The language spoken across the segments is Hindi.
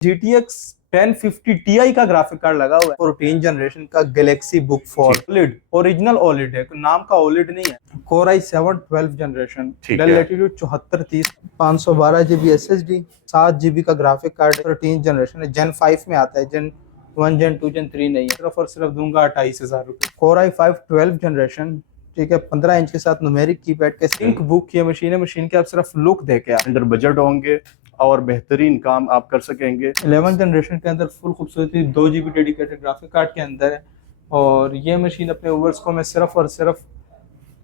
GTX 1050 Ti का ग्राफिक कार्ड लगा हुआ है। 14 जनरेशन का Galaxy book for OLED, original OLED है, नाम का OLED नहीं है। Core i7 12 generation, Dell Latitude 7430, 512 GB SSD, 7 GB का ग्राफिक कार्ड, 13 जनरेशन है, Gen 5 में आता है, Gen 1 Gen 2 Gen 3 नहीं है। सिर्फ और सिर्फ दूंगा 28,000 रुपये। Core i5 12 जनरेशन, ठीक है, 15 इंच के साथ न्यूमेरिक कीपैड के सिंक बुक ये मशीन है। मशीन के आप सिर्फ लुक देके अंडर बजट होंगे और बेहतरीन काम आप कर सकेंगे। 11 जनरेशन के अंदर फुल खूबसूरती 2 GB डेडिकेटेड ग्राफिक कार्ड के अंदर है। और ये मशीन अपने व्यूअर्स को मैं सिर्फ और सिर्फ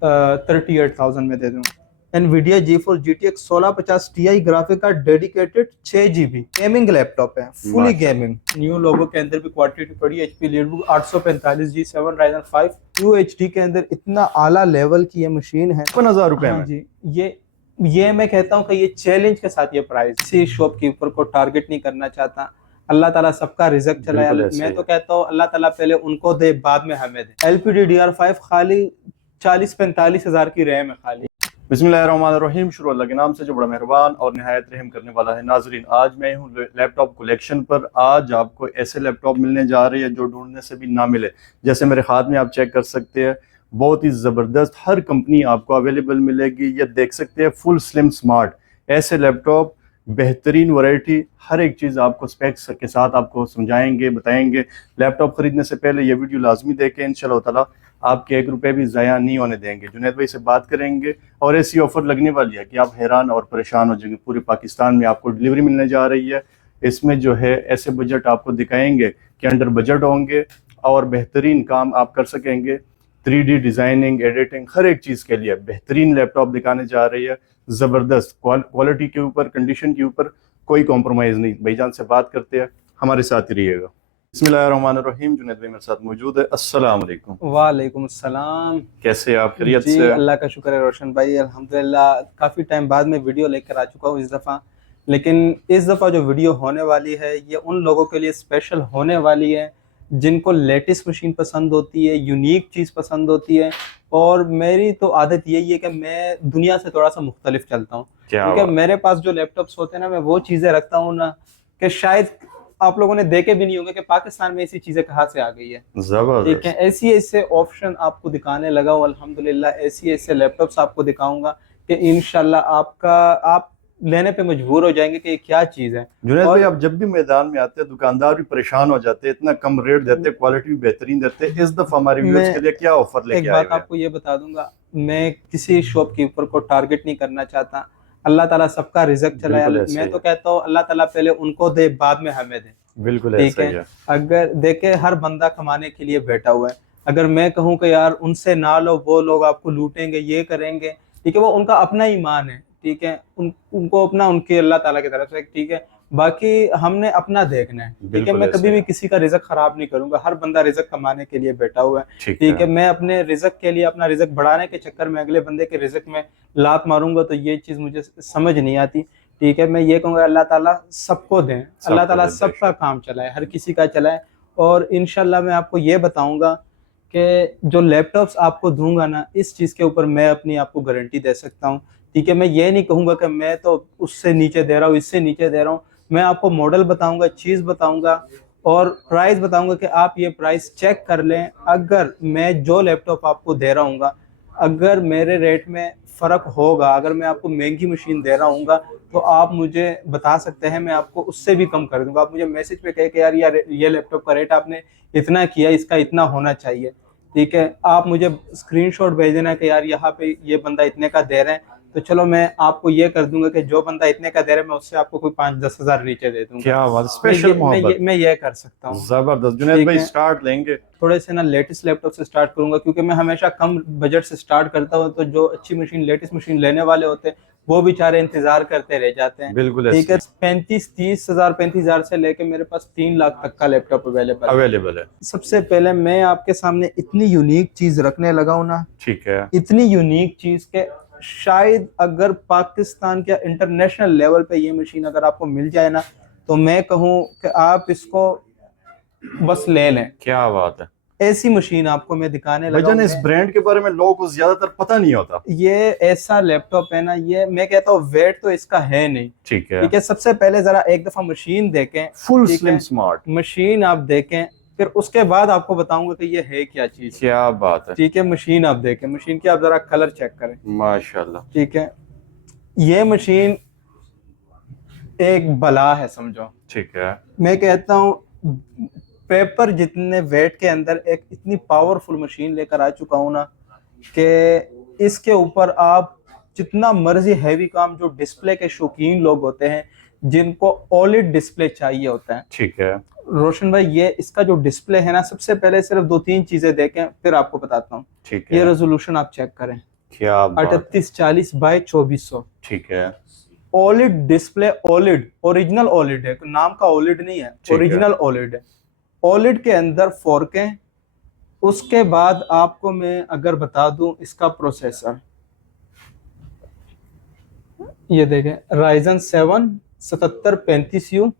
38,000 में दे दूँ। NVIDIA GeForce GTX 1650 Ti graphic card dedicated 6 GB gaming laptop है, फुली गेमिंग। न्यू लोगो के अंदर भी क्वालिटी पड़ी, HP लीडबुक 845 G7 Ryzen 5 UHD के अंदर इतना आला लेवल की ये मशीन है। 50,000 रुपए में जी, ये मैं कहता हूँ कि ये चैलेंज के साथ ये प्राइस, किसी शॉपकीपर को टारगेट नहीं करना चाहता। अल्लाह ताला सबका रिजक चलाए। मैं तो कहता हूँ अल्लाह ताला पहले उनको दे, बाद में हमें दे। LPDDR5 खाली 40-45 हज़ार की रैम है खाली। बिस्मिल्लाहिर्रहमानिर्रहीम। शुरू अल्लाह के नाम से जो बड़ा मेहरबान और निहायत रहम करने वाला है। नाजरीन, आज मैं हूँ लैपटॉप कलेक्शन पर। आज आपको ऐसे लैपटॉप मिलने जा रहे हैं जो ढूंढने से भी ना मिले। जैसे मेरे हाथ में आप चेक कर सकते हैं, बहुत ही ज़बरदस्त हर कंपनी आपको अवेलेबल मिलेगी। ये देख सकते हैं, फुल स्लिम स्मार्ट ऐसे लैपटॉप, बेहतरीन वैरायटी, हर एक चीज़ आपको स्पेक्स के साथ आपको समझाएंगे, बताएंगे। लैपटॉप ख़रीदने से पहले ये वीडियो लाजमी देखें, इंशाल्लाह ताला आपके 1 रुपये भी ज़ाया नहीं होने देंगे। जुनैद भाई से बात करेंगे और ऐसी ऑफ़र लगने वाली है कि आप हैरान और परेशान हो जाएंगे। पूरे पाकिस्तान में आपको डिलीवरी मिलने जा रही है। इसमें जो है ऐसे बजट आपको दिखाएंगे कि अंडर बजट होंगे और बेहतरीन काम आप कर सकेंगे। 3D डिज़ाइनिंग, एडिटिंग, हर एक चीज़ के लिए बेहतरीन लैपटॉप दिखाने जा रही है। ज़बरदस्त क्वालिटी के ऊपर, कंडीशन के ऊपर कोई कॉम्प्रोमाइज़ नहीं। भाईजान से बात करते हैं, हमारे साथ ही रहिएगा। बिस्मिल्लाहिर्रहमानिर्रहीम। जुनैद भाई मेरे साथ मौजूद है। अस्सलाम वालेकुम। वालेकुम अस्सलाम। कैसे आप? खैरियत जी, से? अल्लाह का शुक्र है रोशन भाई, अल्हम्दुलिल्लाह। काफ़ी टाइम बाद में वीडियो लेकर आ चुका हूँ इस दफ़ा, लेकिन इस दफ़ा जो वीडियो होने वाली है ये उन लोगों के लिए स्पेशल होने वाली है जिनको लेटेस्ट मशीन पसंद होती है, यूनिक चीज़ पसंद होती है। और मेरी तो आदत यही है कि मैं दुनिया से थोड़ा सा मुख्तलिफ चलता हूँ, क्योंकि मेरे पास जो लैपटॉप्स होते हैं ना, मैं वो चीज़ें रखता हूँ ना कि शायद आप लोगों ने देखे भी नहीं होंगे कि पाकिस्तान में ऐसी चीज़ें कहाँ से आ गई है। ठीक है, ऐसी ऐसे ऑप्शन आपको दिखाने लगा हूँ अल्हम्दुलिल्लाह। ऐसी ऐसे लैपटॉप्स आपको दिखाऊंगा कि इंशाल्लाह आप लेने पे मजबूर हो जाएंगे कि ये क्या चीज़ है। जुनैद भाई, आप जब भी मैदान में आते हैं दुकानदार भी परेशान हो जाते हैं, इतना कम रेट देते हैं, क्वालिटी भी बेहतरीन देते हैं। इस दफा हमारे व्यूअर्स के लिए क्या ऑफर लेके आए? एक बात आपको ये बता दूंगा, मैं किसी शॉपकीपर को टारगेट नहीं करना चाहता। अल्लाह ताला सबका रिजक चलाए। मैं तो कहता हूँ अल्लाह ताला पहले उनको दे, बाद में हमें दे। बिल्कुल ठीक है। अगर देखे, हर बंदा कमाने के लिए बैठा हुआ है। अगर मैं कहूँ कि यार उनसे ना लो, वो लोग आपको लूटेंगे, ये करेंगे, ठीक है, वो उनका अपना ईमान है। ठीक है, उनको अपना, उनके अल्लाह ताला की तरफ से, ठीक है। बाकी हमने अपना देखना है। ठीक है, मैं कभी भी किसी का रिजक खराब नहीं करूंगा। हर बंदा रिजक कमाने के लिए बैठा हुआ है। ठीक है, मैं अपने रिजक के लिए, अपना रिजक बढ़ाने के चक्कर में अगले बंदे के रिजक में लात मारूंगा तो ये चीज मुझे समझ नहीं आती। ठीक है, मैं ये कहूँगा अल्लाह ताला सबको दें, अल्लाह ताला सबका काम चलाए, हर किसी का चलाए। और इंशाल्लाह मैं आपको ये बताऊंगा कि जो लैपटॉप्स आपको दूंगा ना, इस चीज़ के ऊपर मैं अपनी आपको गारंटी दे सकता हूँ। ठीक है, मैं ये नहीं कहूँगा कि मैं तो उससे नीचे दे रहा हूँ, इससे नीचे दे रहा हूँ। मैं आपको मॉडल बताऊँगा, चीज़ बताऊँगा और प्राइस बताऊँगा कि आप ये प्राइस चेक कर लें। अगर मैं जो लैपटॉप आपको दे रहा हूँ, अगर मेरे रेट में फ़र्क होगा, अगर मैं आपको महंगी मशीन दे रहा हूँ तो आप मुझे बता सकते हैं, मैं आपको उससे भी कम कर दूंगा। आप मुझे मैसेज पे कहे कि यार ये लैपटॉप का रेट आपने इतना किया, इसका इतना होना चाहिए। ठीक है, आप मुझे स्क्रीनशॉट भेज देना कि यार यहाँ पे ये बंदा इतने का दे रहे हैं, तो चलो मैं आपको ये कर दूंगा कि जो बंदा इतने का दे रहा है मैं उससे आपको कोई 5-10 हज़ार नीचे दे दूंगा। क्या बात, स्पेशल मोहब्बत। मैं ये कर सकता हूँ। जबरदस्त। जुनैद भाई, स्टार्ट लेंगे थोड़े से ना लेटेस्ट लैपटॉप से स्टार्ट करूंगा, क्योंकि मैं हमेशा कम बजट से स्टार्ट करता हूँ। तो जो अच्छी मशीन, लेटेस्ट मशीन लेने वाले होते हैं, वो बेचारे इंतजार करते रह जाते हैं। बिल्कुल। ठीक है, 35-30 हज़ार, 35 हज़ार से लेके मेरे पास 3 लाख तक का लैपटॉप अवेलेबल है। सबसे पहले मैं आपके सामने इतनी यूनिक चीज रखने लगा हूँ ना, ठीक है, इतनी यूनिक चीज के शायद अगर पाकिस्तान के इंटरनेशनल लेवल पे ये मशीन अगर आपको मिल जाए ना, तो मैं कहूँ कि आप इसको बस ले लें। क्या बात है। ऐसी मशीन आपको मैं दिखाने लगा भाईजान हूं। इस ब्रांड के बारे में लोगों को ज्यादातर पता नहीं होता। ये ऐसा लैपटॉप है ना, ये मैं कहता हूँ वेट तो इसका है नहीं। ठीक है, ठीक है, सबसे पहले जरा एक दफा मशीन देखें, फुल ठीक स्लिम है, स्मार्ट। मशीन आप देखें, फिर उसके बाद आपको बताऊंगा कि ये है क्या चीज। क्या बात है, ठीक है, मशीन आप देखें, मशीन की आप जरा कलर चेक करें। माशाल्लाह। ठीक है, ये मशीन एक बला है समझो। ठीक है, मैं कहता हूँ पेपर जितने वेट के अंदर एक इतनी पावरफुल मशीन लेकर आ चुका हूँ ना, कि इसके ऊपर आप जितना मर्जी हैवी काम, जो डिस्प्ले के शौकीन लोग होते हैं जिनको ओलेड डिस्प्ले चाहिए होता है। ठीक है, रोशन भाई, ये इसका जो डिस्प्ले है ना, सबसे पहले सिर्फ 2-3 चीजें देखें फिर आपको बताता हूँ। ठीक ये है, रेजोल्यूशन आप चेक करें, क्या बात है। 3840 बाई 2400। ठीक है, OLED display, OLED original OLED है, नाम का ओलेड नहीं है, ठीक है। ओरिजिनल ओलेड है। ओलेड के अंदर 4K। उसके बाद आपको मैं अगर बता दूं इसका प्रोसेसर, ये देखें राइजन 7 7735U।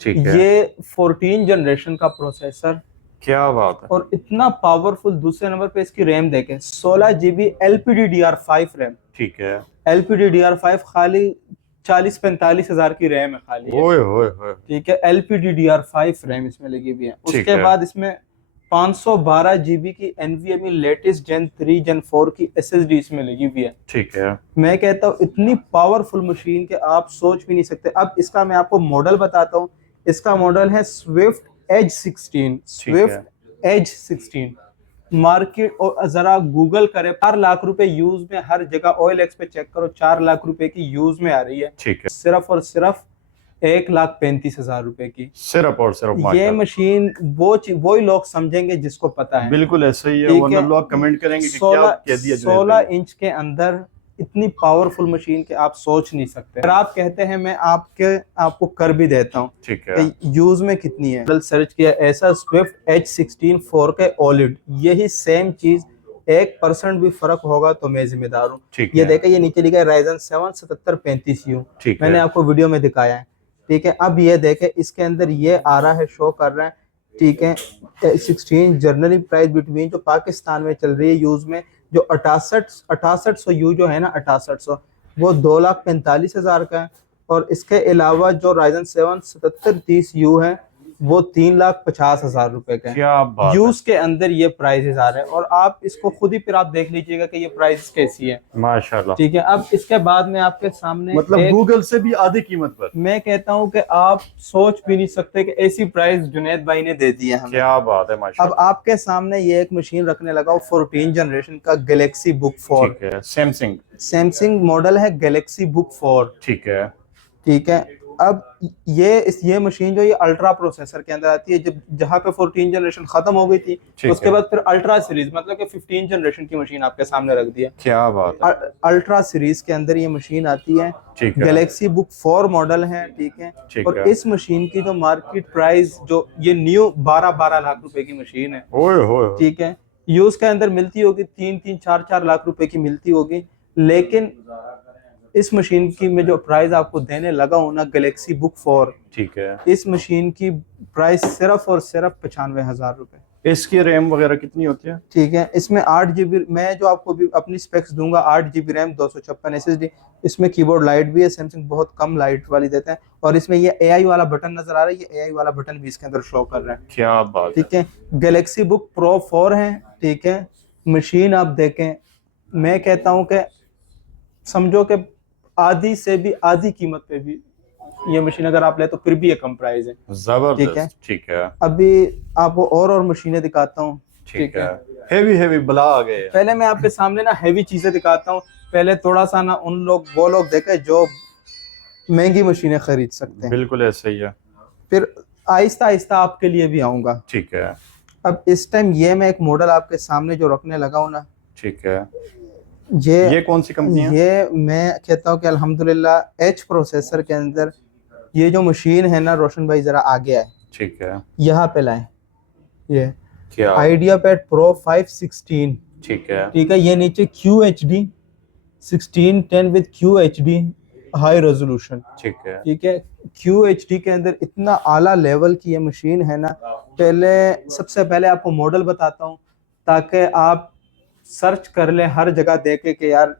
ठीक है, ये 14 जनरेशन का प्रोसेसर, क्या बात है। और इतना पावरफुल। दूसरे नंबर पे इसकी रैम देखें, 16 GB LPDDR5 रैम। ठीक है, LPDDR5 खाली 40-45 हजार की रैम है खाली है। ओए होए होए। ठीक है, LPDDR5 रैम इसमें लगी हुई है। ठीक उसके है। बाद इसमें 512 GB की NVMe लेटेस्ट Gen 3 Gen 4 की SSD इसमें लगी हुई है। ठीक है, मैं कहता हूँ इतनी पावरफुल मशीन के आप सोच भी नहीं सकते। अब इसका मैं आपको मॉडल बताता हूँ। इसका मॉडल है Swift Edge 16। Swift Edge 16 market, और जरा गूगल करे, 4 लाख रुपए यूज में, हर जगह OLX पे चेक करो, 4 लाख रुपए की यूज में आ रही है। ठीक है, सिर्फ और सिर्फ 1,35,000 रुपए की। सिर्फ और सिर्फ ये माशाल्लाह। मशीन वही लोग समझेंगे जिसको पता है। बिल्कुल ऐसा ही है, ठीक वरना है, लोग कमेंट करेंगे कि क्या कह दिया जुनैद 16 भाई ने। इंच के अंदर इतनी पावरफुल मशीन के आप सोच नहीं सकते। अगर आप कहते हैं मैं आपको कर भी देता हूँ ठीक है, कि यूज में कितनी है। सर्च किया ऐसा स्विफ्ट H16 4K OLED, यही सेम चीज 1% भी फर्क होगा तो मैं जिम्मेदार हूँ। ठीक ये है, देखा, ये नीचे लिखा है राइजन 7 7735U। ठीक मैंने है, आपको वीडियो में दिखाया है। ठीक है, अब ये देखे, इसके अंदर ये आ रहा है, शो कर रहा है। ठीक है, 16 जर्नली प्राइस बिटवीन, जो पाकिस्तान में चल रही है यूज में, जो 6800 यू जो है ना, 6800, वो 2,45,000 का है। और इसके अलावा जो राइजन 7 7730U है, वो 3,50,000 रुपए का है। क्या बात है। यूज के अंदर ये प्राइसेस आ रहे हैं, और आप इसको खुद ही फिर आप देख लीजिएगा कि ये प्राइस कैसी है। माशाल्लाह। ठीक है, अब इसके बाद में आपके सामने मतलब गूगल से भी आधी कीमत पर। मैं कहता हूं कि आप सोच भी नहीं सकते कि ऐसी प्राइस जुनैद भाई ने दे दी है हमें। क्या बात है, अब माशाल्लाह। आपके सामने ये एक मशीन रखने लगा हूं, 14 जनरेशन का गैलेक्सी बुक 4। ठीक है, सैमसंग। सैमसंग मॉडल है गैलेक्सी बुक 4। ठीक है, ठीक है, अब ये मशीन जो ये अल्ट्रा प्रोसेसर के अंदर आती है, जब जहाँ पे 14 जनरेशन खत्म हो गई थी, उसके बाद फिर अल्ट्रा सीरीज, मतलब कि 15 जनरेशन की मशीन आपके सामने रख दी है। क्या बात है। अल्ट्रा सीरीज के अंदर ये मशीन आती है। ठीक है, गैलेक्सी बुक 4 मॉडल है। ठीक है, ठीक और है। इस मशीन की जो मार्केट प्राइस, जो ये न्यू 12-12 लाख रुपए की मशीन है। ओए होए। ठीक है, यूज के अंदर मिलती होगी 3-3 4-4 लाख रुपए की मिलती होगी, लेकिन इस मशीन की मैं जो प्राइस आपको देने लगा हूं ना, गैलेक्सी बुक 4, ठीक है, इस मशीन की प्राइस सिर्फ और सिर्फ 95,000 रुपए। इसकी रैम वगैरह कितनी होती है? ठीक है, इसमें 8 GB, मैं जो आपको भी अपनी स्पेक्स दूंगा, 8 GB रैम, 256 SSD। इसमें कीबोर्ड लाइट भी है, सैमसंग बहुत कम लाइट वाली देता है। और इसमें ये AI वाला बटन नजर आ रहा है, ये AI वाला बटन भी इसके अंदर शो कर रहा है। क्या बात है। ठीक है, गैलेक्सी बुक प्रो 4 है। ठीक है, मशीन आप देखें, मैं कहता हूं कि समझो कि आधी से भी आधी कीमत पे भी ये मशीन अगर आप ले तो फिर भी ये कम प्राइस है। जबरदस्त। ठीक है, अभी आपको और मशीनें दिखाता हूँ। ठीक है। हेवी हेवी बला आ गए। पहले मैं आपके सामने ना हैवी चीजें दिखाता हूँ। पहले थोड़ा सा ना वो लोग देखे जो महंगी मशीनें खरीद सकते हैं। बिल्कुल ऐसा ही है। फिर आहिस्ता आहिस्ता आपके लिए भी आऊंगा। ठीक है, अब इस टाइम ये मैं एक मॉडल आपके सामने जो रखने लगा हूँ ना, ठीक है। ये कौन सी कंपनी है? ये मैं कहता हूँ कि अल्हम्दुलिल्लाह H प्रोसेसर के अंदर ये जो मशीन है ना, रोशन भाई जरा आगे आए, ठीक है। यहाँ पे लाए, ये क्या? Idea pad pro 516। ठीक है, ठीक है, ये नीचे QHD 1610 with QHD high resolution, ठीक है। ठीक है। QHD के अंदर इतना आला लेवल की ये मशीन है ना। पहले सबसे पहले आपको मॉडल बताता हूँ ताकि आप सर्च कर लें हर जगह देखे कि यार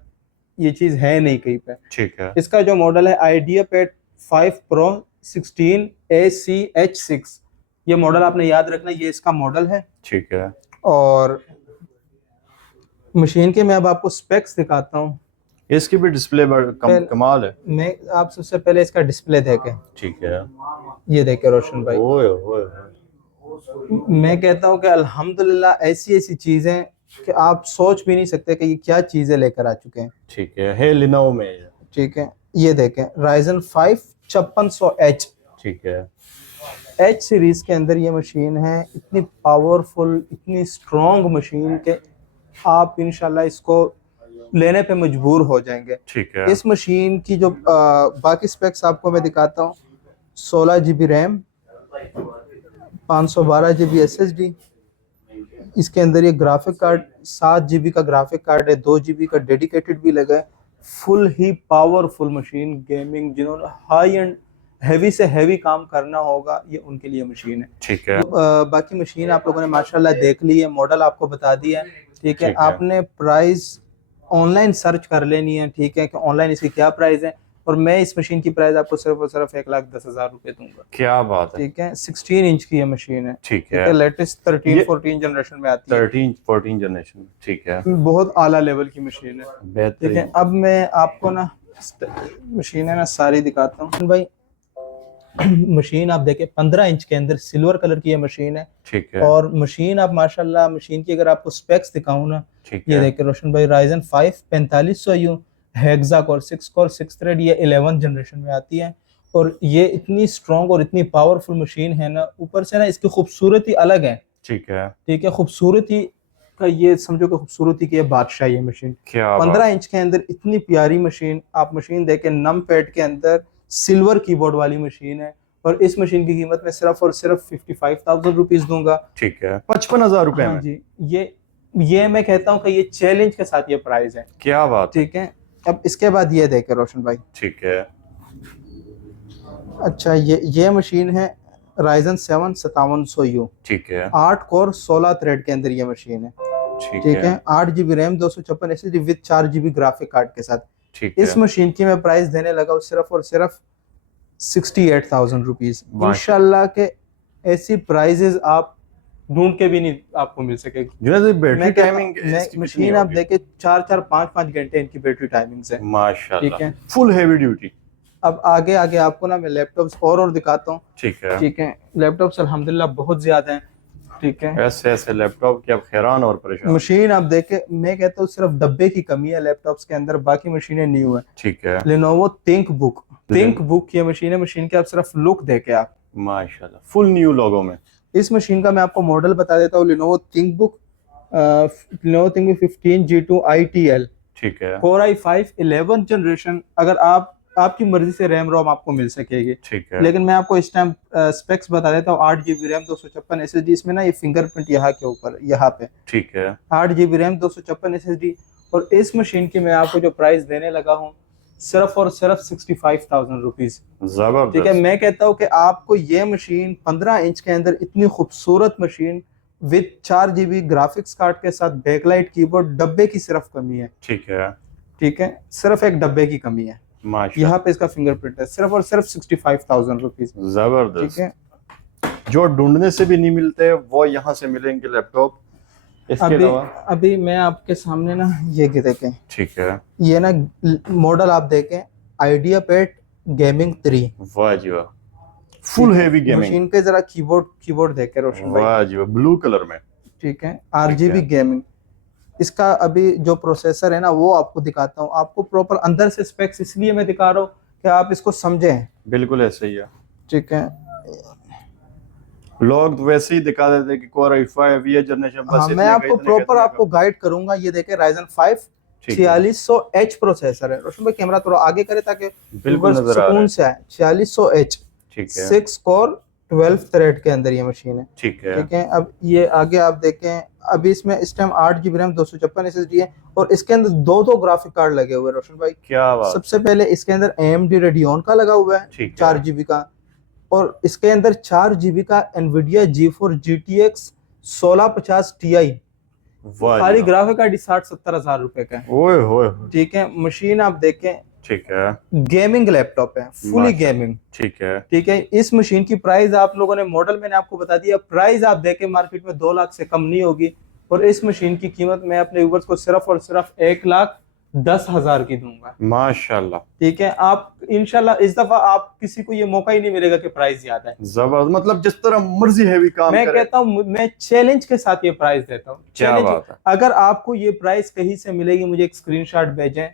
ये चीज़ है नहीं कहीं पे। ठीक है। इसका जो मॉडल है IdeaPad 5 Pro 16 ACH6, ये मॉडल आपने याद रखना, ये इसका मॉडल है। ठीक है। और मशीन के मैं अब आपको स्पेक्स दिखाता हूँ। इसकी भी डिस्प्ले कमाल है। मैं आप सबसे पहले इसका डिस्प्ले देखें। ठीक है। ये देखें रोशन भाई, ओए ओए। मैं कहता हूँ कि अल्हम्दुलिल्लाह ऐसी ऐसी चीजें कि आप सोच भी नहीं सकते कि ये क्या चीजें लेकर आ चुके हैं। ठीक है लिनोवो में है। ठीक है, ये देखें Ryzen 5 5600H। ठीक है। H सीरीज के अंदर ये मशीन है, इतनी पावरफुल, इतनी स्ट्रॉन्ग मशीन के आप इंशाल्लाह इसको लेने पे मजबूर हो जाएंगे। ठीक है। इस मशीन की जो बाकी स्पेक्स आपको मैं दिखाता हूँ। 16 GB रैम, 512 GB SSD, इसके अंदर ये ग्राफिक कार्ड 7 GB का ग्राफिक कार्ड है, 2 GB का डेडिकेटेड भी लगा है। फुल ही पावरफुल मशीन, गेमिंग जिन्होंने हाई एंड हैवी से हैवी काम करना होगा ये उनके लिए मशीन है। ठीक है। बाकी मशीन आप लोगों ने माशाल्लाह देख ली है, मॉडल आपको बता दिया है। ठीक है, ठीक है। आपने प्राइस ऑनलाइन सर्च कर लेनी है, ठीक है, कि ऑनलाइन इसकी क्या प्राइस है। और मैं इस मशीन की प्राइस आपको सिर्फ और सिर्फ 1,10,000 रुपए दूंगा। क्या बात है। ठीक है, 16 इंच की ये मशीन है। ठीक ठीक है। है, लेटेस्ट 13 ये 14 जनरेशन में आती है। 13-14 जनरेशन। ठीक है। बहुत आला लेवल की मशीन है। ठीक है, बेहतरीन। अब मैं आपको ना मशीन है ना सारी दिखाता हूँ भाई। मशीन आप देखें 15 इंच के अंदर सिल्वर कलर की ये मशीन है। ठीक है। और मशीन आप माशाल्लाह, मशीन की अगर आपको स्पेक्स दिखाऊं ना, ठीक ये है। देखें रोशन भाई, Ryzen 5 4500U hexa core 6 core 6 thread, ये 11 जनरेशन में आती है। और ये इतनी स्ट्रॉन्ग और इतनी पावरफुल मशीन है ना, ऊपर से ना इसकी खूबसूरती अलग है। ठीक है। ठीक है, खूबसूरती का ये समझो कि खूबसूरती की ये बादशाह ये मशीन। क्या 15 इंच के अंदर इतनी प्यारी मशीन, आप मशीन देखें, नम पैड के अंदर सिल्वर कीबोर्ड वाली मशीन है। और इस मशीन की कीमत में सिर्फ और सिर्फ 55,000 रुपीज दूंगा। ठीक है। 55,000 रुपए हाँ में। जी, ये मैं कहता हूँ कि ये चैलेंज के साथ ये प्राइस है। क्या बात है। ठीक है, अब इसके बाद ये देखें रोशन भाई। ठीक है। अच्छा, ये मशीन है Ryzen 7 5700U, ठीक है। 8 कोर 16 थ्रेड के अंदर ये मशीन है। ठीक है, 8 GB RAM, 256 SSD with 4 GB graphic card के साथ। ठीक है। इस मशीन की मैं प्राइस देने लगा हूँ सिर्फ और सिर्फ 68,000 रुपीज। इंशाल्लाह के ऐसी प्राइजेस आप ढूंढ के भी नहीं आपको मिल सकेगी। बैटरी टाइमिंग मशीन आप देखे 4-4 5-5 घंटे इनकी बैटरी टाइमिंग्स है। माशाल्लाह। ठीक है, फुल हैवी ड्यूटी। अब आगे आगे आपको ना मैं लैपटॉप्स और दिखाता हूँ। ठीक है। ठीक है, लैपटॉप्स अल्हम्दुलिल्लाह बहुत ज्यादा हैं। ठीक है, ऐसे ऐसे लैपटॉप की आप हैरान और परेशान। मशीन आप देखे, मैं कहता हूँ सिर्फ डब्बे की कमी है लैपटॉप्स के अंदर, बाकी मशीनें न्यू है। ठीक है। लेनोवो थिंक बुक ये मशीन है। मशीन के आप सिर्फ लुक देखे आप, माशाल्लाह फुल न्यू लोगों में। इस मशीन का मैं आपको मॉडल बता देता हूँ। Lenovo ThinkBook 15 G2 ITL, ठीक है। Core i5 11 generation. अगर आपकी मर्जी से रैम रोम आपको मिल सकेगी। ठीक है। लेकिन मैं आपको इस टाइम स्पेक्स बता देता हूँ। 8 GB रैम, 256 SSD, इसमें ना ये फिंगरप्रिंट यहाँ के ऊपर यहाँ पे। ठीक है। 8 GB रैम, 256 SSD। और इस मशीन की मैं आपको जो प्राइस देने लगा हूँ सिर्फ और सिर्फ 65,000 रुपीज। जबरदस्त। ठीक है, मैं कहता हूँ कि आपको ये मशीन 15 इंच के अंदर इतनी खूबसूरत machine with 4 GB graphics card के साथ बैकलाइट कीबोर्ड, डब्बे की सिर्फ कमी है। ठीक है। ठीक है, सिर्फ एक डब्बे की कमी है। माशाल्लाह। यहाँ पे इसका फिंगरप्रिंट है, सिर्फ और सिर्फ 65,000 रुपीज। जबरदस्त। ठीक है, जो ढूंढने से भी नहीं मिलते वो यहाँ से मिलेंगे लैपटॉप। इसके अलावा अभी मैं आपके सामने ना ये देखें। ठीक है। ये ना मॉडल आप देखें, IdeaPad Gaming 3। वाह जी वाह, फुल हैवी गेमिंग। मशीन के जरा कीबोर्ड देखे रोशन भाई। वाह जी वाह, ब्लू कलर में। ठीक है, RGB गेमिंग। इसका अभी जो प्रोसेसर है ना वो आपको दिखाता हूँ। आपको प्रॉपर अंदर से स्पेक्स इसलिए मैं दिखा रहा हूँ कि आप इसको समझें। बिल्कुल ऐसे ही है। ठीक है, लोग वैसे ही दिखा देते कि Core i5 ये जनरेशन बस। हाँ, मैं आपको प्रॉपर आपको गाइड करूंगा। ये देखें Ryzen 5 4600H प्रोसेसर है। रोशन भाई कैमरा थोड़ा आगे करे ताकि बिल्कुल नजर आ रहा सुकून है। से आए। 4600H, ठीक है। 6 कोर 12 थ्रेड के अंदर ये मशीन है। ठीक है। ठीक है, अब ये आगे आप देखें, अभी इसमें इस टाइम 8 GB रैम 256 SSD है और इसके अंदर दो ग्राफिक कार्ड लगे हुए हैं रोशन भाई। क्या बात। सबसे पहले इसके अंदर AMD Radeon का लगा हुआ है ठीक है। 4 GB का, और इसके अंदर 4 GB का NVIDIA GeForce GTX 1650 Ti। खाली ग्राफिक कार्ड 60-70 हजार रुपए का है। ओए होए। ठीक है, मशीन आप देखें, ठीक है, गेमिंग लैपटॉप है, फुली गेमिंग। ठीक है। ठीक है, इस मशीन की प्राइस आप लोगों ने, मॉडल मैंने आपको बता दिया, प्राइस आप देखें मार्केट में 2 लाख से कम नहीं होगी, और इस मशीन की कीमत मैं अपने व्यूअर्स को सिर्फ और सिर्फ 1,10,000 की दूंगा। माशाल्लाह। ठीक है, आप इंशाल्लाह इस दफा आप किसी को ये मौका ही नहीं मिलेगा कि प्राइस याद है। जबरदस्त, मतलब जिस तरह मर्जी हैवी काम मैं करे। कहता हूँ, मैं चैलेंज के साथ ये प्राइस देता हूँ। क्या बात है। अगर आपको ये प्राइस कहीं से मिलेगी, मुझे एक स्क्रीनशॉट भेजें,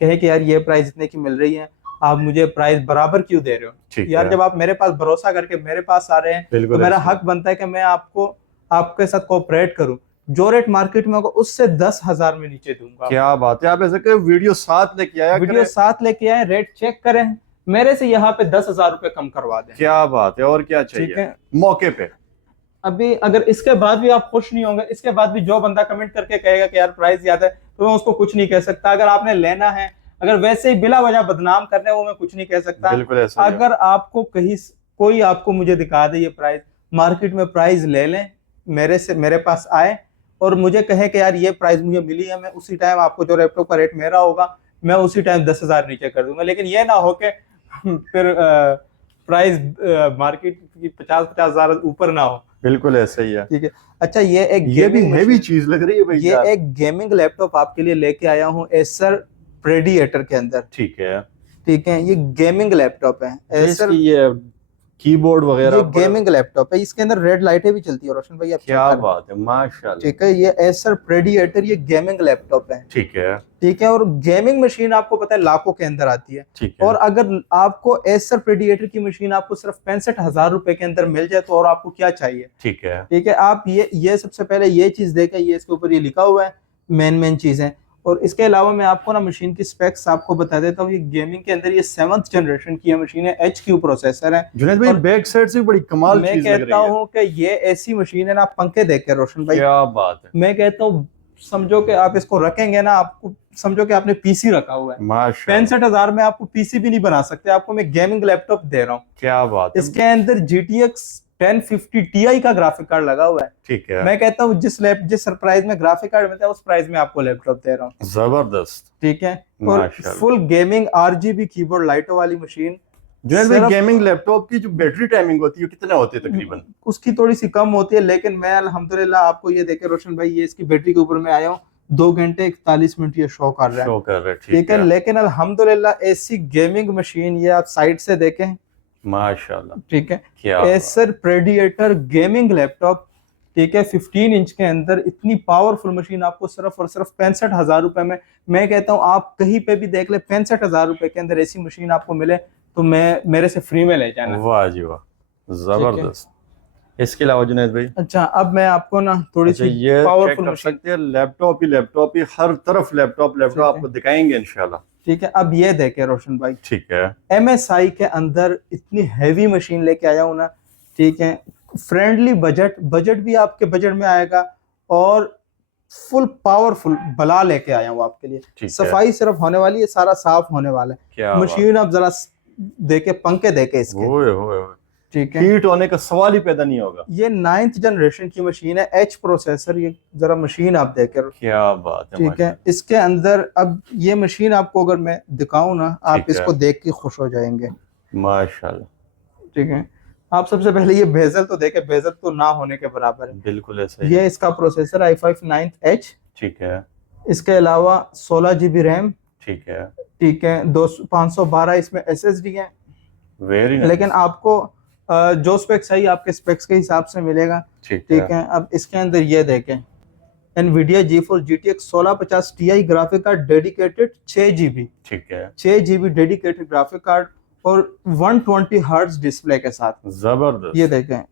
कहे कि यार ये प्राइस इतने की मिल रही है, आप मुझे प्राइस बराबर क्यों दे रहे हो। यार जब आप मेरे पास भरोसा करके मेरे पास आ रहे हैं तो मेरा हक बनता है कि मैं आपको, आपके साथ कोऑपरेट करूं। जो रेट मार्केट में होगा उससे 10,000 में नीचे दूंगा। क्या बात है, आप ऐसे कि वीडियो साथ लेके आया, वीडियो साथ लेके आए, रेट चेक करें, मेरे से यहाँ पे 10,000 रुपए कम करवा दें। क्या बात है, और क्या चाहिए। ठीक है, मौके पे। अभी अगर इसके बाद भी आप खुश नहीं होंगे, इसके बाद भी जो बंदा कमेंट करके कहेगा कि यार प्राइस याद है, तो मैं उसको कुछ नहीं कह सकता। अगर आपने लेना है, अगर वैसे ही बिला वजह बदनाम करने, वो मैं कुछ नहीं कह सकता। बिल्कुल ऐसा अगर आपको कहीं कोई आपको मुझे दिखा दे ये प्राइस, मार्केट में प्राइस ले लें, मेरे पास आए और मुझे कहे कि यार ये प्राइस मुझे मिली है, मैं उसी टाइम आपको जो लैपटॉप का रेट मेरा होगा, मैं उसी टाइम 10,000 नीचे कर दूंगा। लेकिन ये ना हो कि फिर प्राइस मार्केट की 50-50 हजार ऊपर ना हो। बिल्कुल ऐसा ही है। ठीक है, अच्छा ये भी हैवी चीज लग रही है भाई। ये एक गेमिंग लैपटॉप आपके लिए लेके आया हूँ एसर प्रेडिएटर के अंदर। ठीक है। ठीक है, ये गेमिंग लैपटॉप है एसर, ये कीबोर्ड वगैरह, ये गेमिंग लैपटॉप है, इसके अंदर रेड लाइटें भी चलती है रोशन भाई, आप क्या बात है, माशाल्लाह। ठीक है, ये एसर प्रेडिएटर, ये गेमिंग लैपटॉप है। ठीक है। ठीक है, और गेमिंग मशीन आपको पता है लाखों के अंदर आती है। ठीक है। और अगर आपको एसर प्रेडिएटर की मशीन आपको सिर्फ 65,000 रुपए के अंदर मिल जाए तो और आपको क्या चाहिए। ठीक है। ठीक है, आप ये सबसे पहले ये चीज देखें, ये इसके ऊपर ये लिखा हुआ है मेन चीजें। और इसके अलावा मैं आपको ना मशीन की स्पेक्स आपको बता देता हूँ। ये गेमिंग के अंदर ये 7th जनरेशन की मशीन है, HQ प्रोसेसर है। जुनैद भाई बैक साइड से बड़ी कमाल चीज लग रही है। मैं कहता हूँ कि ये ऐसी मशीन है ना, आप पंखे देख के रोशन भाई, क्या बात है। मैं कहता हूँ समझो कि आप इसको रखेंगे ना, आपको समझो कि आपने पीसी रखा हुआ है। 65,000 में आपको पीसी भी नहीं बना सकते, आपको मैं गेमिंग लैपटॉप दे रहा हूँ। क्या बात है। इसके अंदर GTX 1050 Ti का ग्राफिक कार्ड लगा हुआ है। ठीक है। मैं कहता हूँ जिस प्राइस में ग्राफिक कार्ड मिलता है उस प्राइस में आपको लैपटॉप दे रहा हूँ। जबरदस्त। ठीक है, और फुल गेमिंग RGB कीबोर्ड लाइटों वाली मशीन। गेमिंग लैपटॉप की जो बैटरी टाइमिंग होती है कितने होती है तकरीबन? उसकी थोड़ी सी कम होती है, लेकिन मैं अल्हम्दुलिल्लाह आपको ये देखे रोशन भाई, ये इसकी बैटरी के ऊपर मैं आया हूँ 2 घंटे 41 मिनट ये शो कर रहा है। ठीक है, लेकिन अल्हम्दुलिल्लाह ऐसी गेमिंग मशीन, ये आप साइड से देखें माशाल्लाह। ठीक है, एसर प्रेडिएटर गेमिंग लैपटॉप। ठीक है, 15 इंच के अंदर इतनी पावरफुल मशीन आपको सिर्फ और सिर्फ 65,000 रुपए में, मैं कहता हूँ आप कहीं पे भी देख ले, 65,000 रुपए के अंदर ऐसी मशीन आपको मिले तो मेरे से फ्री में ले जाना। वाह जी वाह, जबरदस्त। इसके अलावा जुनैद भाई, अच्छा अब मैं आपको ना थोड़ी सी ये पावरफुल कर सकते हैं, लैपटॉप ही हर तरफ लैपटॉप आपको दिखाएंगे इंशाल्लाह। ठीक है, अब ये देखे रोशन भाई, ठीक है, MSI के अंदर इतनी हैवी मशीन लेके आया हूँ ना। ठीक है, फ्रेंडली बजट भी आपके बजट में आएगा और फुल पावरफुल बला लेके आया हूँ आपके लिए। सफाई सिर्फ होने वाली है, सारा साफ होने वाला है। मशीन आप जरा देखे, पंखे देखे इसके। ठीक है, हीट होने का सवाल ही पैदा नहीं होगा। ये 9th जनरेशन की मशीन है, H प्रोसेसर। ये जरा मशीन आप देखे, क्या बात है। ठीक है, इसके अंदर अब ये मशीन आपको अगर मैं दिखाऊं ना, आप इसको देख के खुश हो जाएंगे माशाल्लाह। ठीक है, आप सबसे पहले ये बेजल तो देखे, बेजल तो ना होने के बराबर है। बिल्कुल ऐसा ही। ये इसका प्रोसेसर i5 9th H। ठीक है, इसके अलावा 16 GB रैम। ठीक है, ठीक है, 512 इसमें SSD है। Very nice. लेकिन आपको जो स्पेक्स चाहिए आपके स्पेक्स के हिसाब से मिलेगा। ठीक है, अब इसके अंदर ये देखें, NVIDIA GeForce GTX 1650 Ti graphic card dedicated 6 GB। ठीक है, 6 GB डेडिकेटेड ग्राफिक कार्ड और 120 हर्ट्ज डिस्प्ले के साथ। जबरदस्त। ये देखें,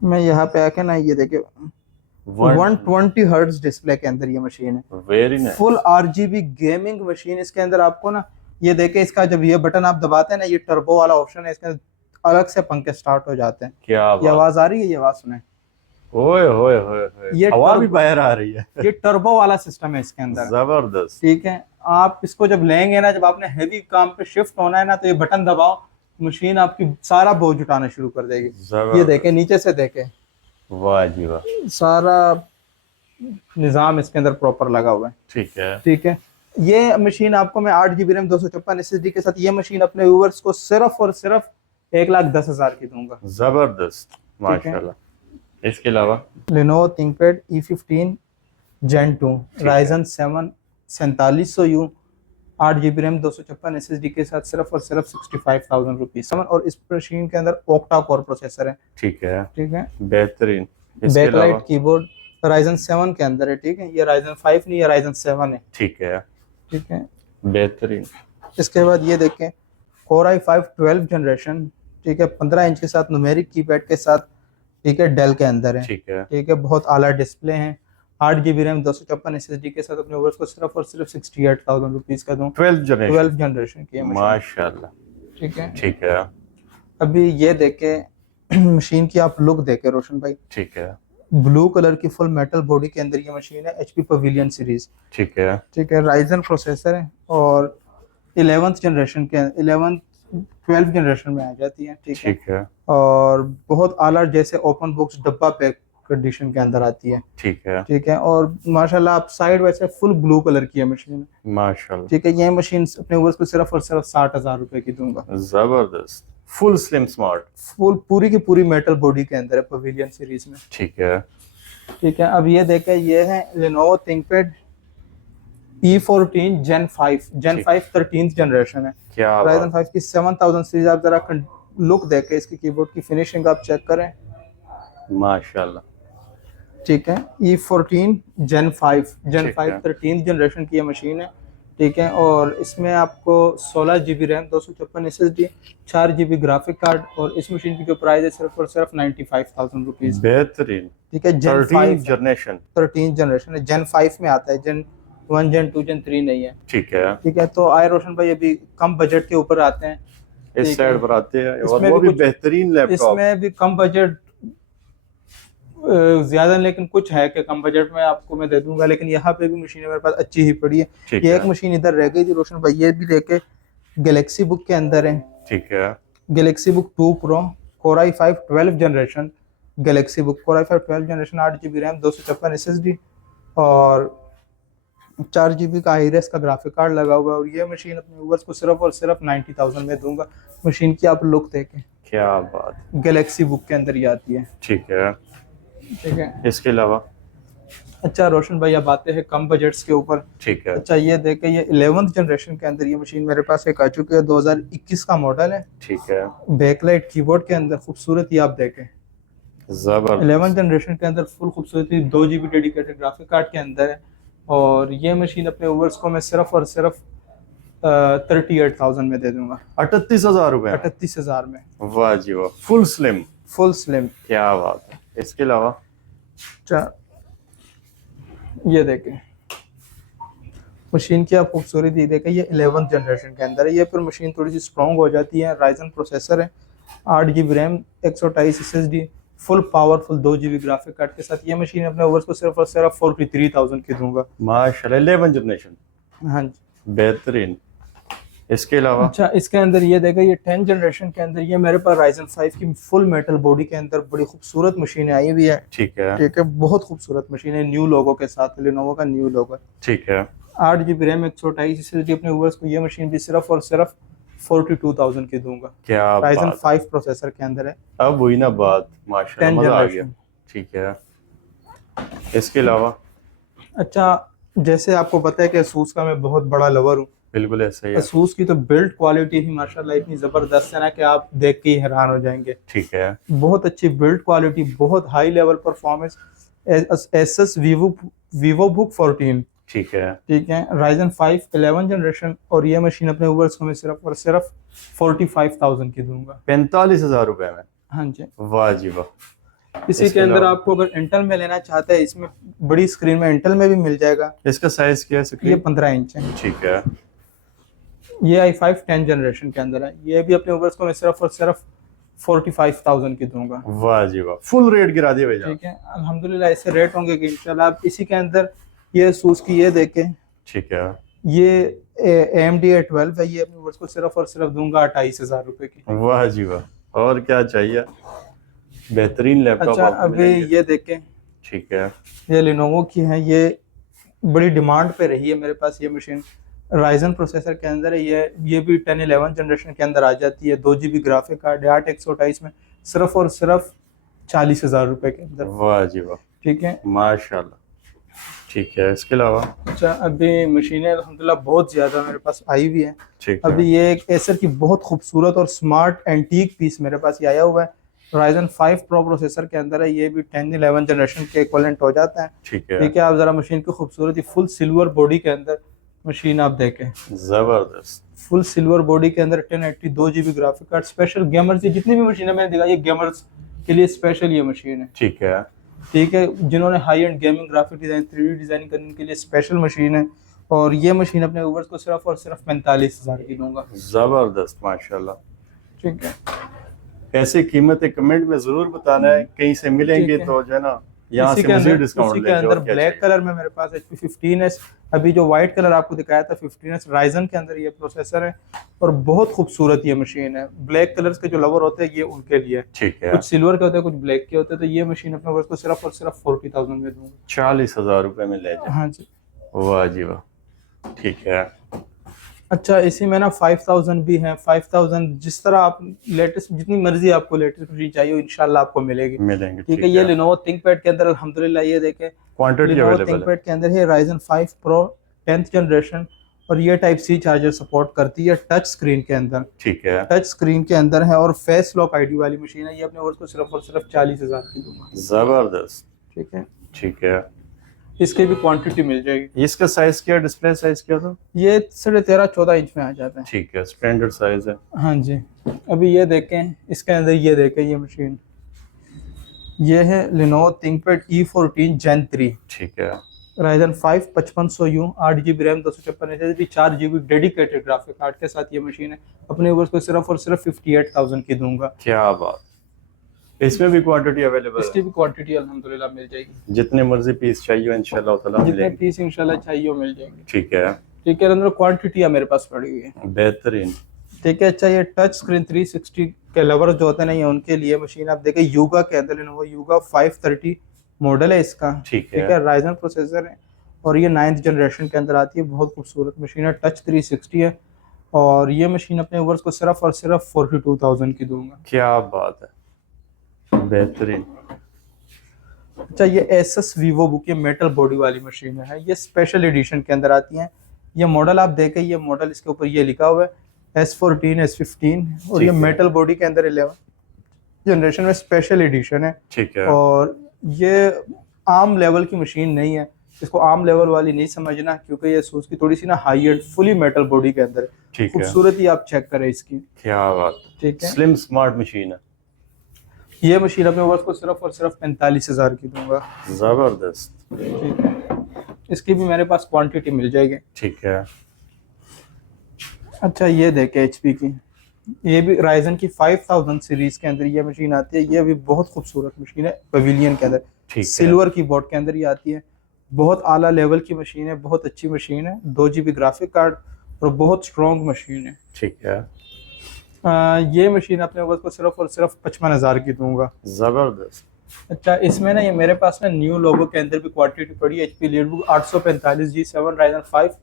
मैं यहाँ पे आके ना ये देखें 120 हर्ट्ज डिस्प्ले के अंदर ये मशीन है। Very nice. Full RGB gaming machine. इसके अंदर आपको ना ये देखें, इसका जब ये बटन आप दबाते हैं ना, ये टर्बो वाला ऑप्शन है, इसके अंदर अलग से पंखे स्टार्ट हो जाते हैं। क्या ये बात, आवाज आ रही है, ये आवाज सुने, ओए होए होए होए, ये हवा भी टर्बो, बाहर आ रही है। ये टर्बो वाला सिस्टम है इसके अंदर। जबरदस्त। ठीक है, आप इसको जब लेंगे ना, जब आपने हैवी काम पे शिफ्ट होना है ना, तो ये बटन दबाओ, मशीन आपकी सारा बोझ उठाना शुरू कर देगी। ये देखें, जबरदस्त, नीचे से देखें, वाह जी वाह। सारा निज़ाम इसके अंदर प्रॉपर लगा हुआ है। ठीक है, ठीक है, ये मशीन आपको मैं 8 GB रैम 256 SSD के साथ ये मशीन अपने व्यूअर्स को सिर्फ और सिर्फ 1,10,000 की दूंगा। जबरदस्त, ठीक है, माशाल्लाह। इसके अलावा Lenovo ThinkPad E15 Gen 2 Ryzen 7 4700U 8 GB RAM 256 SSD के साथ सिर्फ और सिर्फ 65,000 रुपीज। और इस मशीन के अंदर ऑक्टा कोर प्रोसेसर है। ठीक है, ठीक है, बेहतरीन। इसके बैकलाइट अलावा कीबोर्ड Ryzen 7 के अंदर है। ठीक है, ये Ryzen 5 नहीं, ये Ryzen 7 है। ठीक है, ठीक है, बेहतरीन। इसके बाद ये देखें, Core i5 12 जनरेशन। ठीक है, 15 इंच के साथ न्यूमेरिक कीपैड के साथ। ठीक है, डेल के अंदर है। ठीक है, ठीक है, बहुत आला डिस्प्ले है। 8 GB रैम 256 SSD के साथ अपने व्यूअर्स को सिर्फ और सिर्फ 68,000 रुपीज का दूं। 12 जनरेशन की है मशीन। माशाल्लाह। ठीक है, ठीक है, अभी ये देखे मशीन की आप लुक देखे रोशन भाई, ठीक है, ब्लू कलर की फुल मेटल बॉडी के अंदर ये मशीन है, HP पवेलियन सीरीज। ठीक है, ठीक है, राइजन प्रोसेसर है और 11th जनरेशन के 12 जनरेशन में आ जाती है। ठीक है, ठीक है, और बहुत आला, जैसे ओपन बॉक्स डब्बा पैक कंडीशन के अंदर आती है। ठीक है, ठीक है, और माशाल्लाह आप साइड वैसे फुल ब्लू कलर की है मशीन। माशाल्लाह। ठीक है, ये मशीन अपने व्यूअर्स को सिर्फ और सिर्फ 60,000 रुपए की दूंगा। जबरदस्त, फुल स्लिम स्मार्ट। फुल पूरी की पूरी मेटल बॉडी के अंदर है पवेलियन सीरीज में। ठीक है, ठीक है, अब ये देखें, ये है Lenovo ThinkPad E14 Gen 5 ठीक। 13th जनरेशन है। क्या Ryzen बात, 5 की 7000 सीरीज। आप जरा लुक देखें, इसकी कीबोर्ड की फिनिशिंग आप चेक करें। माशाल्लाह। ठीक है, E14 Gen 5 ठीक है। 13th जनरेशन की ये मशीन है। ठीक है, और इसमें आपको 16 GB RAM 256 SSD 4 GB graphic card, और इस मशीन की जो प्राइस है सिर्फ और सिर्फ 95,000 रुपीज। बेहतरीन। ठीक है, Gen 13 5 जनरेशन। 13th जनरेशन है, Gen 5 में आता है, Gen 1 Gen 2 Gen 3 नहीं है। ठीक है, ठीक है, तो आए रोशन भाई अभी कम बजट के ऊपर आते हैं। इस ठीक साइड है, पर आते हैं, और इसमें वो भी भी कुछ- बेहतरीन लैपटॉप। इसमें भी कम बजट ज्यादा, लेकिन कुछ है कि कम बजट में आपको मैं दे दूंगा, लेकिन यहाँ पे भी मशीनें मेरे पास अच्छी ही पड़ी है। ठीक ये है, एक मशीन इधर रह गई थी रोशन भाई, ये भी देखे, गैलेक्सी बुक के अंदर है। ठीक है, Galaxy book 2 Pro Core i5 12 generation. Galaxy book Core i5 12 generation 8 GB RAM 256 SSD और 4 GB का हाईरेस का ग्राफिक कार्ड लगा हुआ है। और ये मशीन अपने व्यूअर्स को सिर्फ और सिर्फ 90,000 में दूंगा। मशीन की आप लुक देखें, क्या बात। गैलेक्सी बुक के अंदर ही आती है। ठीक है, ठीक है, इसके अलावा। अच्छा रोशन भाई, अब आते हैं कम बजट्स के ऊपर। ठीक है, अच्छा, ये देखें, ये 11th जनरेशन के अंदर ये मशीन मेरे पास एक आ चुकी है, 2021 का मॉडल है। ठीक है, बैकलाइट कीबोर्ड के अंदर खूबसूरती आप देखें, जबरदस्त। 11th जनरेशन के अंदर फुल खूबसूरती, 2 GB डेडिकेटेड ग्राफिक कार्ड के अंदर है। और ये मशीन अपने व्यूअर्स को मैं सिर्फ और सिर्फ 38,000 में दे दूंगा। 38,000 रुपए। 38,000 में, वाह जी वाह, फुल स्लिम। Full slim. क्या बात है। इसके अलावा। अच्छा, ये देखें मशीन की आप खूबसूरती देखें, ये 11th जनरेशन के अंदर है। ये फिर मशीन थोड़ी सी स्ट्रॉन्ग हो जाती है। राइजन प्रोसेसर है, 8 GB RAM 128 SSD full powerful 2 GB graphic card के साथ। ये मशीन अपने ओवर्स को सिर्फ और सिर्फ 43,000 की दूंगा। माशाल्लाह, 11 जनरेशन। हाँ जी, बेहतरीन। इसके अलावा। अच्छा, इसके अंदर ये देखा, ये 10 जनरेशन के अंदर ये मेरे पास Ryzen 5 की फुल मेटल बॉडी के अंदर बड़ी खूबसूरत मशीन आई हुई है। ठीक है, ठीक है, बहुत खूबसूरत मशीन है, न्यू लोगो के साथ, Lenovo का न्यू लोगो है। ठीक है, 8 GB रैम 128 SSD अपने व्यूअर्स को ये मशीन भी सिर्फ और सिर्फ 42,000 की दूंगा। क्या Ryzen बात। 5 प्रोसेसर के अंदर है, अब हुई ना बात, माशाल्लाह 10 मजा आ गया। जनरेशन। ठीक है, इसके अलावा। अच्छा, जैसे आपको पता है कि Asus का मैं बहुत बड़ा लवर हूँ। बिल्कुल ऐसा ही है। Asus की तो बिल्ड क्वालिटी ही माशाल्लाह इतनी जबरदस्त है ना कि आप देख के ही हैरान हो जाएंगे। ठीक है, बहुत अच्छी बिल्ड क्वालिटी, बहुत high level performance. Asus VivoBook 14। ठीक है, ठीक है, Ryzen 5 11 जनरेशन, और ये मशीन अपने व्यूअर्स को मैं सिर्फ और सिर्फ 45,000 की दूंगा। 45,000 रुपए में। हाँ जी, वाह जी वाह। इसी इसके के अंदर अलावा? आपको अगर इंटेल में लेना चाहते हैं, इसमें बड़ी स्क्रीन में इंटेल में भी मिल जाएगा। इसका साइज क्या है ये स्क्रीन? 15 इंच है। ठीक है, ये i5 10 जनरेशन के अंदर है। ये भी अपने व्यूअर्स को मैं सिर्फ और सिर्फ 45,000 की दूंगा। वाह जी वाह, फुल रेट गिरा दिया भाई। ठीक है, अल्हम्दुलिल्लाह ऐसे रेट होंगे कि इंशाल्लाह। आप इसी के अंदर ये सूस की ये देखें, ठीक है। ये AMD A12 है, ये अपने वर्ष को सिर्फ और सिर्फ दूंगा 28,000 रुपए की। वाह जी वाह, और क्या चाहिए, बेहतरीन लैपटॉप अच्छा आपको अभी मिलेंगे। ये देखें, ठीक है। ये लिनोवो की है, ये बड़ी डिमांड पे रही है मेरे पास ये मशीन। राइजन प्रोसेसर के अंदर है ये भी 1011 जनरेशन के अंदर आ जाती है। 2 GB ग्राफिक कार्ड, 8 128 में, सिर्फ और सिर्फ 40,000 रुपए के अंदर। वाह जी वाह, ठीक है, माशाल्लाह। ठीक है, इसके अलावा अच्छा अभी मशीनें अल्हम्दुलिल्लाह बहुत ज़्यादा मेरे पास आई हुई है। ठीक अभी है। ये एक एसर की बहुत खूबसूरत और स्मार्ट एंटीक पीस मेरे पास ये आया हुआ है। राइजन 5 प्रो प्रोसेसर के अंदर है, ये भी 1011 जनरेशन के इक्विवेलेंट हो जाता है। ठीक है। ठीक है, आप ज़रा मशीन की खूबसूरती, फुल सिल्वर बॉडी के अंदर मशीन आप देखें, जबरदस्त। फुल सिल्वर बॉडी के अंदर 1080 2 GB graphic card. Special gamers, ये जितनी भी मशीनें मैंने दिखाई, ये गेमर्स के लिए स्पेशल ये मशीन है। ठीक है। ठीक है, जिन्होंने high and gaming graphic design 3D design करने के लिए स्पेशल मशीन है। और ये मशीन अपने व्यूअर्स को सिर्फ और सिर्फ 45,000 की दूंगा। जबरदस्त, माशाल्लाह। ठीक है, ऐसी कीमतें कमेंट में जरूर बताना है, कहीं से मिलेंगे ठीक है। तो जो है ना यहाँ इसी से के मजीद अंदर, डिस्काउंट इसी के लेंगे। अंदर और क्या ब्लैक चाहिए? कलर में मेरे पास HP 15S, अभी जो व्हाइट कलर आपको दिखाया था 15S राइजन के अंदर ये प्रोसेसर है और बहुत खूबसूरत ये मशीन है। ब्लैक कलर्स के जो लवर होते हैं ये उनके लिए, ठीक है। कुछ सिल्वर के होते हैं, कुछ ब्लैक के होते हैं। तो ये मशीन अपने वर्ष को सिर्फ और सिर्फ 40,000 में दूंगा। 40,000 रुपए में ले जाए। हाँ जी। वाह जी वाह, ठीक है। अच्छा इसी में ना 5,000 भी है। 5,000 जिस तरह आप लेटेस्ट, जितनी मर्जी आपको लेटेस्ट मशीन चाहिए हो इंशाल्लाह आपको मिलेगी। मिलेंगे। ठीक है, ये Lenovo ThinkPad के अंदर अल्हम्दुलिल्लाह ये देखें, क्वांटिटी Lenovo अवेलेबल है। ThinkPad के अंदर है Ryzen 5 Pro 10th जनरेशन, और ये टाइप C चार्जर सपोर्ट करती है। टच स्क्रीन के अंदर, ठीक है। टच स्क्रीन के अंदर है और फेस लॉक आईडी वाली मशीन है। ये अपने वर्ष को सिर्फ और सिर्फ 40,000 की दूंगा। जबरदस्त। ठीक है, ठीक है। इसकी भी क्वांटिटी मिल जाएगी। इसका साइज क्या, डिस्प्ले साइज क्या था? ये 13.5-14 इंच में आ जाता है। ठीक है, स्टैंडर्ड साइज है। हाँ जी। अभी ये देखें, इसके अंदर ये देखें, ये मशीन ये है Lenovo ThinkPad E14 Gen 3, ठीक है। Ryzen 5 5500U, 8 GB RAM, 256 SSD, 4 GB dedicated graphic card के साथ ये मशीन है। अपने ऊपर को सिर्फ और सिर्फ 58,000 की दूंगा। क्या बात, इसमें भी क्वांटिटी अवेलेबल इसकी है? भी क्वांटिटी अल्हम्दुलिल्लाह मिल जाएगी। जितने मर्जी पीस चाहिए इंशाल्लाह ताला जितने मिलेंगे। पीस इंशाल्लाह चाहिए वो मिल जाएंगे। ठीक है। ठीक है, अंदर क्वांटिटी मेरे पास पड़ी हुई है। बेहतरीन। ठीक है, अच्छा ये टच स्क्रीन 360 के लवर जो होते हैं ना, ये उनके लिए मशीन आप देखें। युगा के अंदर Lenovo युगा 530 मॉडल है इसका। ठीक ठीक है। है, राइजन प्रोसेसर है और ये 9th जनरेशन के अंदर आती है। बहुत खूबसूरत मशीन है, टच 360 है। और ये मशीन अपने वर्ष को सिर्फ और सिर्फ 42,000 की दूंगा। क्या बात है, बेहतरीन। अच्छा ये Asus VivoBook, ये मेटल बॉडी वाली मशीन है, ये स्पेशल एडिशन के अंदर आती हैं। ये मॉडल आप देखें, ये मॉडल इसके ऊपर ये लिखा हुआ है S14 S15, और ये ठीक है। मेटल बॉडी के अंदर 11 जनरेशन में स्पेशल एडिशन है। ठीक है। और ये आम लेवल की मशीन नहीं है, इसको आम लेवल वाली नहीं समझना, क्योंकि ये सूस की थोड़ी सी ना high and fully metal body के अंदर है। ठीक है। खूबसूरती आप चेक करें इसकी। क्या बात, ठीक है, स्लिम स्मार्ट मशीन है। ये मशीन अपने वर्ष को सिर्फ और सिर्फ 45,000 की दूंगा। जबरदस्त। ठीक है, इसकी भी मेरे पास क्वांटिटी मिल जाएगी। ठीक है। अच्छा ये देखें HP की, ये भी राइजन की 5000 सीरीज के अंदर ये मशीन आती है। ये भी बहुत खूबसूरत मशीन है, पवेलियन के अंदर ठीक है। सिल्वर की बोर्ड के अंदर ये आती है। बहुत आला लेवल की मशीन है, बहुत अच्छी मशीन है। 2 GB ग्राफिक कार्ड और बहुत स्ट्रॉन्ग मशीन है। ठीक है। ये मशीन अपने वर्ष को सिर्फ और सिर्फ 55,000 की दूंगा। जबरदस्त। अच्छा इसमें ना ये मेरे पास ना न्यू लोगो के अंदर भी क्वांटिटी पड़ी है। HP लीडबुक 845G7 राइजन 5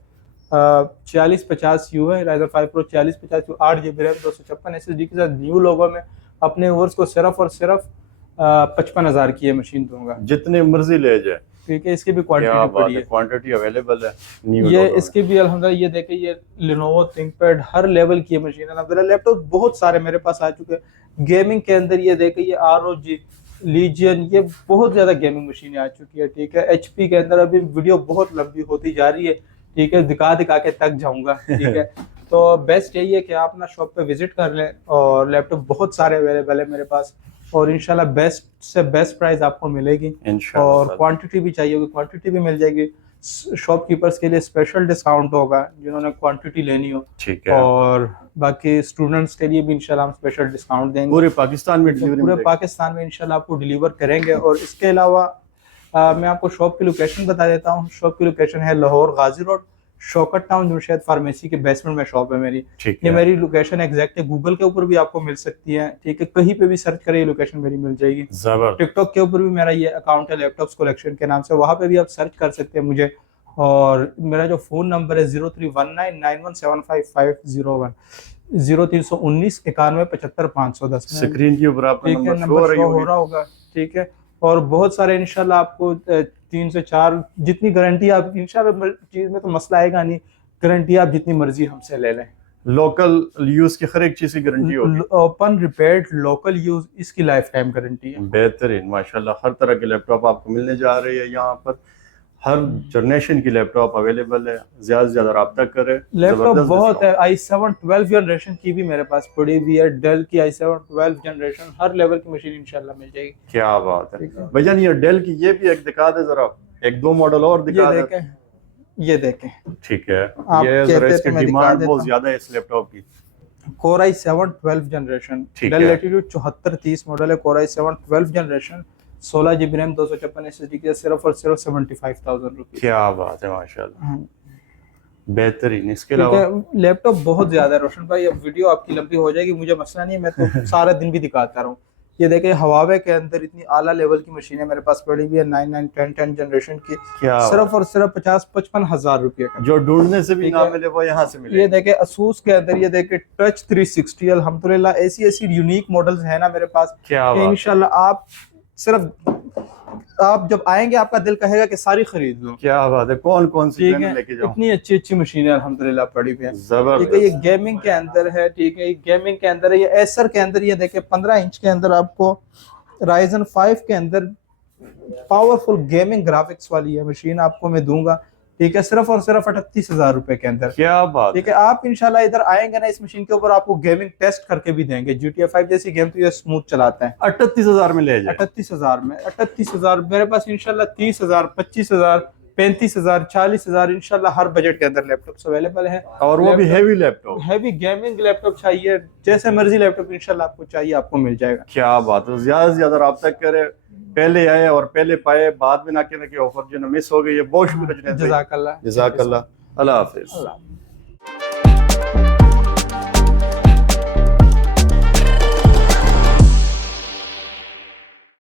4050U है। Ryzen 5 pro 4050U, 8 GB RAM, 256 SSD के साथ न्यू लोगो में अपने वर्ष को सिर्फ और सिर्फ 55,000 की ये मशीन दूंगा। जितने मर्जी ले जाए। ठीक है, इसकी भी क्या क्वांटिटी बात पड़ी है, है। क्वांटिटी अवेलेबल है। न्यू ये लोगो इसकी भी अल्हम्दुलिल्लाह ये देखें, ये Lenovo ThinkPad हर लेवल की मशीन है अल्हम्दुलिल्लाह। लैपटॉप बहुत सारे मेरे पास आ चुके हैं। गेमिंग के अंदर ये देखें, ये ROG लीजियन, ये बहुत ज़्यादा गेमिंग मशीनें आ चुकी है। ठीक है, HP के अंदर अभी वीडियो बहुत लंबी होती जा रही है। ठीक है, दिखा दिखा के थक जाऊंगा। ठीक है, तो बेस्ट यही है कि आप ना शॉप पे विजिट कर लें, और लैपटॉप बहुत सारे अवेलेबल है मेरे पास, और इंशाल्लाह बेस्ट से बेस्ट प्राइस आपको मिलेगी। इंशाल्लाह। और क्वांटिटी भी चाहिए होगी, क्वांटिटी भी मिल जाएगी। शॉपकीपर्स के लिए स्पेशल डिस्काउंट होगा जिन्होंने क्वांटिटी लेनी हो, ठीक है। और बाकी स्टूडेंट्स के लिए भी इंशाल्लाह हम स्पेशल डिस्काउंट देंगे। पूरे पाकिस्तान में डिलीवरी पूरे पाकिस्तान में इंशाल्लाह आपको डिलीवर करेंगे। और इसके अलावा मैं आपको शॉप की लोकेशन बता देता हूँ। शॉप की लोकेशन है Lahore Ghazi road, Shaukat town, Jamshed pharmacy के बेसमेंट में शॉप है मेरी। ठीक ये है। मेरी लोकेशन एग्जैक्ट है, गूगल के ऊपर भी आपको मिल सकती है, ठीक है, कहीं पे भी सर्च करें ये लोकेशन मेरी मिल जाएगी। जबरदस्त। टिकटॉक के ऊपर भी मेरा ये अकाउंट है लैपटॉप्स कलेक्शन के नाम से, वहाँ पे भी आप सर्च कर सकते हैं मुझे। और मेरा जो फ़ोन नंबर है 0319917550 0319 91 75 510। स्क्रीन के ऊपर आपका ठीक है, नंबर नंबर शो हो होगा। रहा होगा, ठीक है। और बहुत सारे इंशाल्लाह आपको 3 से 4 जितनी गारंटी आप इंशाल्लाह, चीज़ में तो मसला आएगा नहीं, गारंटी आप जितनी मर्जी हमसे ले लें। लोकल यूज की हर एक चीज की गारंटी होगी। ओपन रिपेयर्ड लोकल यूज, इसकी लाइफ टाइम गारंटी है। बेहतरीन, माशाल्लाह हर तरह के लैपटॉप आपको मिलने जा रहे हैं यहाँ पर। हर जनरेशन की लैपटॉप अवेलेबल है, ज्यादा से ज्यादा रब्ता करें। लैपटॉप बहुत है, i7 12 जनरेशन की भी मेरे पास पड़ी हुई है, डेल की i7 12 जनरेशन, हर लेवल की मशीन इंशाल्लाह मिल जाएगी। क्या बात है भैया। ये डेल की ये भी एक दिखा दे जरा, एक दो मॉडल और दिखा दे। ये देखें, ठीक है। आप ये जरा इसकी मैं दिखा डिमांड देता बहुत हूं। ज्यादा है इस लैपटॉप की। Core i7 12 जनरेशन, ठीक डेल है। लैटिट्यूड 7430 मॉडल है, Core i7 12 generation, 16 GB RAM, 256 SSD के, सिर्फ और सिर्फ 75,000 रुपये। क्या बात है, माशाल्लाह बेहतरीन। इसके ठीक अलावा है, लैपटॉप बहुत ज्यादा है रोशन भाई। अब वीडियो आपकी लंबी हो जाएगी, मुझे मसला नहीं है, मैं तो सारा दिन भी दिखाता रहूँ। ये देखे हवावे के अंदर इतनी आला लेवल की मशीनें मेरे पास पड़ी हुई है, 9 9 10 10 जनरेशन की, क्या सिर्फ और सिर्फ 50-55 हजार रुपये का। जो ढूंढने से भी ठीक ना है। मिले वो यहाँ से मिले। ये देखे असूस के अंदर, ये देखे टच 360, अल्हम्दुलिल्लाह ऐसी ऐसी यूनिक मॉडल्स है ना मेरे पास क्या कि बात। इंशाल्लाह आप जब आएंगे आपका दिल कहेगा कि सारी खरीद लो। क्या बात है। कौन कौन सी ठीक मैंने है, लेके जाऊं। इतनी अच्छी अच्छी मशीनें अल्हम्दुलिल्लाह पड़ी हुई हैं। ठीक है, ये जबरदस्त। गेमिंग के अंदर है, ठीक है, ये गेमिंग के अंदर है। ये एसर के अंदर, ये देखे 15 इंच के अंदर आपको राइजन 5 के अंदर पावरफुल गेमिंग ग्राफिक्स वाली है मशीन आपको मैं दूंगा, ठीक है, सिर्फ और सिर्फ 38,000 रुपए के अंदर। क्या बात। ठीक है, आप इंशाल्लाह इधर आएंगे ना, इस मशीन के ऊपर आपको गेमिंग टेस्ट करके भी देंगे। GTA 5 जैसी गेम तो ये स्मूथ चलाता है। 38,000 में ले जाए। 38,000 में, 38,000 मेरे पास इंशाल्लाह 30,000 25,000 35,000 40,000 इंशाल्लाह हर बजट के अंदर लैपटॉप्स अवेलेबल है। और वो भी heavy laptop. Heavy gaming laptop चाहिए, जैसे मर्जी लैपटॉप इंशाल्लाह आपको चाहिए, आपको मिल जाएगा। क्या बात है। ज्यादा से ज्यादा रब्ता करे, पहले आए और पहले पाए, बाद में ना के ऑफर जो मिस हो गई है। बहुत शुक्रिया जुनैद भाई। जज़ाकल्लाह। जज़ाकल्लाह। अल्लाह हाफिज। अल्लाह।